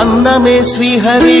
అన్నమే శ్రీహరి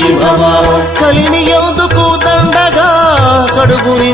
సుఖీ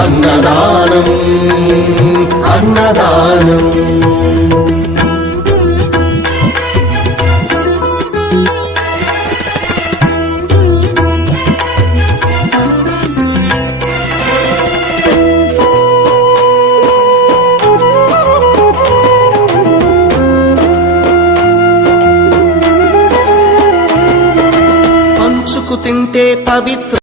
అన్నదానం అన్నదానం. పంచుకు తింటే పవిత్ర